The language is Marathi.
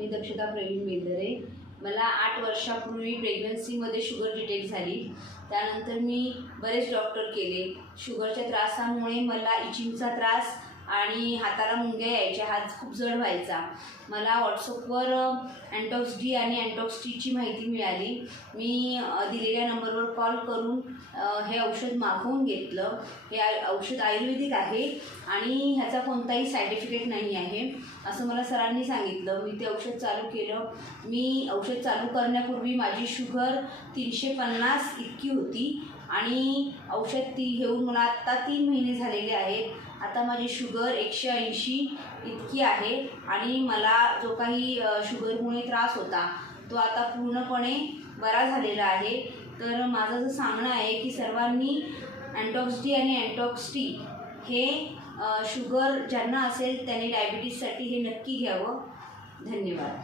मी दक्षता प्रवीण बेंदरे। मला 8 वर्षापूर्वी प्रेग्नन्सीमध्ये शुगर डिटेक्ट झाली। त्यानंतर मी बरेच डॉक्टर केले। शुगरच्या त्रासामुळे मला इचिंगचा त्रास आणि हाताला मुंग्या यायच्या, हात खूप जड व्हायचा। मला व्हॉट्सअपवर अँटॉक्स डी आणि अँटॉक्स टीची माहिती मिळाली। मी दिलेल्या नंबरवर कॉल करून हे औषध मागवून घेतलं। हे औषध आयुर्वेदिक आहे आणि ह्याचा कोणताही साईड इफेक्ट नाही आहे असं मला सरांनी सांगितलं। मी ते औषध चालू केलं। मी औषध चालू करण्यापूर्वी माझी शुगर 350 इतकी होती आणि औषध घेऊन मला आत्ता 3 महिने झालेले आहेत। आता माझी शुगर 180 इतकी आहे आणि मला जो काही शुगरमुळे त्रास होता तो आता पूर्णपणे बरा झालेला आहे। तर माझं असं सांगणं आहे की सर्वांनी अँटॉक्स डी आणि अँटॉक्स टी हे शुगर ज्यांना असेल त्यांनी डायबिटीजसाठी हे नक्की घ्यावं। धन्यवाद।